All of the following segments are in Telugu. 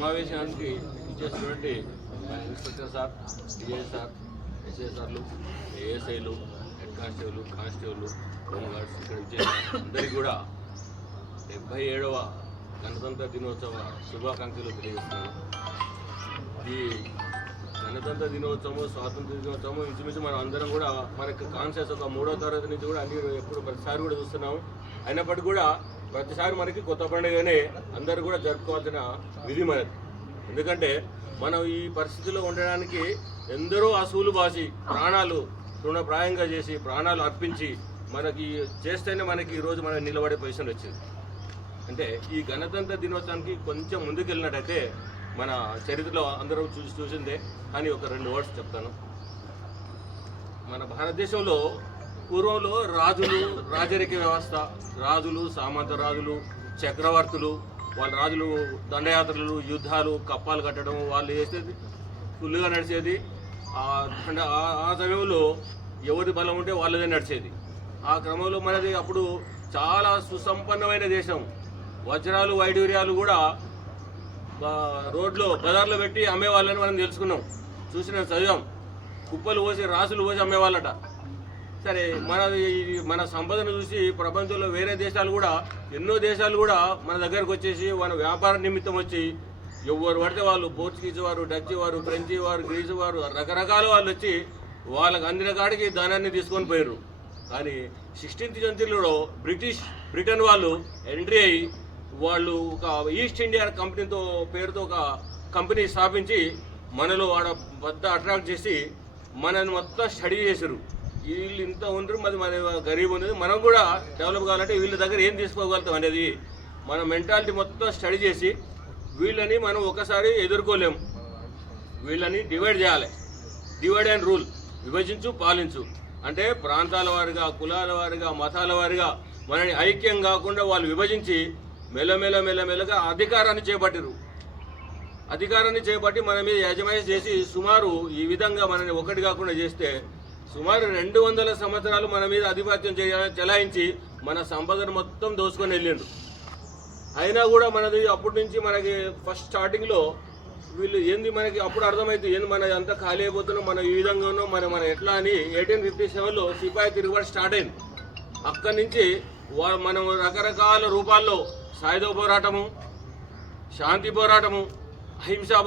సమావేశానికి ఇచ్చేసినటువంటి inspector sir, DI sir, SI సార్లు, ఏఎస్ఐలు, హెడ్ కానిస్టేబుల్, హోంగార్డ్స్ ఇక్కడ ఇచ్చేసిన అందరికీ కూడా 77వ గణతంత్ర దినోత్సవ శుభాకాంక్షలు తెలియజేస్తున్నాను. ఈ గణతంత్ర దినోత్సవం, స్వాతంత్ర దినోత్సవం ఇంచుమించు మనం అందరం కూడా మనకి కాన్షియస్ ఒక 3వ తరగతి నుంచి కూడా అన్ని ఎప్పుడు ప్రతిసారి కూడా చూస్తున్నాము. అయినప్పటికీ కూడా ప్రతిసారి మనకి కొత్త పండుగనే అందరూ కూడా జరుపుకోవాల్సిన విధి మనది. ఎందుకంటే మనం ఈ పరిస్థితిలో ఉండడానికి ఎందరో అసూలు బాసి ప్రాణాలు తృణప్రాయంగా చేసి ప్రాణాలు అర్పించి మనకి చేస్తేనే మనకి ఈరోజు మనం నిలబడే పొజిషన్ వచ్చింది. అంటే ఈ గణతంత్ర దినోత్సవానికి కొంచెం ముందుకెళ్ళినట్టయితే మన చరిత్రలో అందరూ చూసిందే, కానీ ఒక 2 వర్డ్స్ చెప్తాను. మన భారతదేశంలో పూర్వంలో రాజరిక వ్యవస్థ, రాజులు, సామంత రాజులు, చక్రవర్తులు, వాళ్ళ రాజులు దండయాత్రలు, యుద్ధాలు, కప్పాలు కట్టడం వాళ్ళు చేసేది ఫుల్గా నడిచేది. ఆ సమయంలో ఎవరి బలం ఉంటే వాళ్ళదే నడిచేది. ఆ క్రమంలో మనది అప్పుడు చాలా సుసంపన్నమైన దేశం. వజ్రాలు, వైడూర్యాలు కూడా రోడ్లో బజార్లో పెట్టి అమ్మేవాళ్ళని మనం తెలుసుకున్నాం, చూసిన చదివాం. కుప్పలు పోసి రాసులు పోసి అమ్మేవాళ్ళట. సరే, మన సంపదను చూసి ప్రపంచంలో వేరే దేశాలు కూడా, ఎన్నో దేశాలు కూడా మన దగ్గరకు వచ్చేసి మన వ్యాపార నిమిత్తం వచ్చి ఎవరు పడితే వాళ్ళు, పోర్చుగీస్ వారు, డచ్ వారు, ఫ్రెంచి వారు, గ్రీసు వారు, రకరకాల వాళ్ళు వచ్చి వాళ్ళకి అందిన కాడికి ధనాన్ని తీసుకొని పోయారు. కానీ 16th సెంచరీలో బ్రిటన్ వాళ్ళు ఎంట్రీ అయ్యి వాళ్ళు ఒక ఈస్ట్ ఇండియా కంపెనీతో పేరుతో ఒక కంపెనీ స్థాపించి మనలో ఆడ పెద్ద అట్రాక్ట్ చేసి మనని మొత్తం స్టడీ చేశారు. వీళ్ళు ఇంత ఉండరు, మన గరీబ్ ఉన్నది, మనం కూడా డెవలప్ కావాలంటే వీళ్ళ దగ్గర ఏం తీసుకోగలుగుతాం అనేది మన మెంటాలిటీ మొత్తం స్టడీ చేసి వీళ్ళని మనం ఒకసారి ఎదుర్కోలేము. వీళ్ళని డివైడ్ చేయాలి. డివైడ్ అండ్ రూల్, విభజించు పాలించు. అంటే ప్రాంతాల వారిగా, కులాల వారిగా, మతాల వారిగా మనని ఐక్యం కాకుండా వాళ్ళు విభజించి మెల్లమెల్లగా అధికారాన్ని చేపట్టి మన మీద యజమాని చేసి సుమారు ఈ విధంగా మనని ఒకటి కాకుండా చేస్తే సుమారు 200 సంవత్సరాలు మన మీద ఆధిపత్యం చెలాయించి మన సంపదను మొత్తం దోసుకొని వెళ్ళిండ్రు. అయినా కూడా మనది అప్పటి నుంచి మనకి ఫస్ట్ స్టార్టింగ్లో వీళ్ళు ఏంది మనకి అప్పుడు అర్థమవుతుంది, ఏంది మన అంతా ఖాళీ అయిపోతున్నాం, మనం ఈ విధంగా ఉన్నాం, మన ఎట్లా అని 1857లో సిపాయి తిరుగుబాటు స్టార్ట్ అయింది. అక్కడి నుంచి మనం రకరకాల రూపాల్లో సాయుధ పోరాటము, శాంతి పోరాటము, హింసా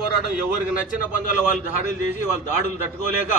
పోరాటం, ఎవరికి నచ్చిన పందాలు వాళ్ళు దాడులు చేసి వాళ్ళ దాడులు తట్టుకోలేక